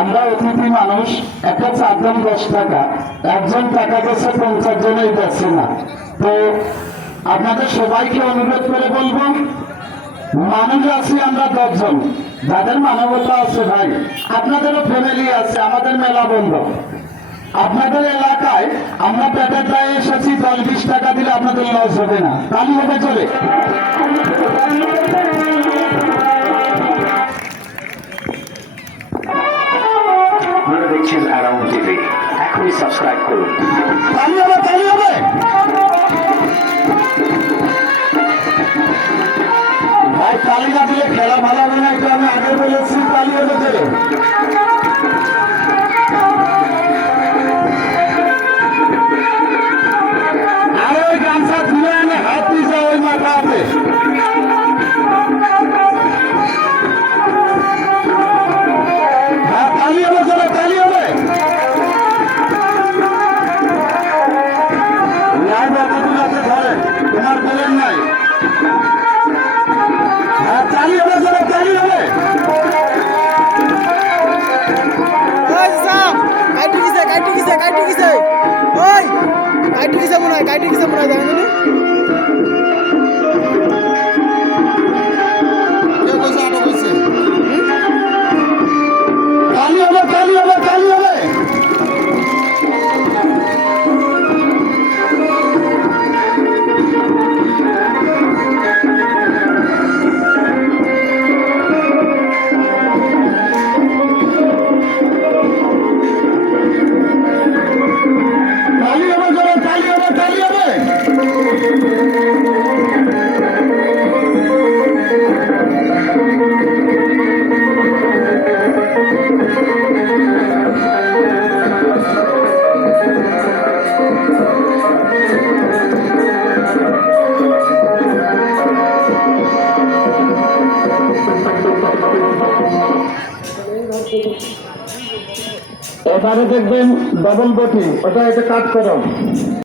আমরা অতিথি মানুষ, একটা চার দাম 10 টাকা, একজন টাকা গেছে 50 জনেই যাচ্ছে না। তো আপনাদের সবাইকে অনুরোধ করে বলবো, মানুষ আছি আমরা 10 জন, যাদের মানবতা আছে ভাই, আপনাদেরও ফ্যামিলি আছে, আমাদের মেলা বন্ধ। আপনাদের এলাকায় আমরা পেটের দায়ে এসেছি, 10-20 টাকা দিলে আপনাদের লস হবে না, তাহলে হবে চলে। আপনারা দেখছেন অ্যারাউন্ড টিভি, এখনই সাবস্ক্রাইব করুন। তালি হবে, তালি হবে। ভাই তালি না দিলে খেলা ভালো হবে না, এটা আমি আগে বলেছি, তালি হবে চলে। আর ওই গামছা তুলে এনে হাত দিয়েছে ওই মাথা হাতে। হ্যাঁ তালি হবে চলে, তালি হবে। লাইভ অতদূর আছে ধরে, তোমার বলেন নাই। হ্যাঁ তালি হবে চলে, তালি হবে। তালি হবে, তালি হবে, তালি হবে। তালি হবে চলে, তালি হবে, তালি হবে। এবারে দেখবেন ডবল বটি, ওটা এটা কাট করো।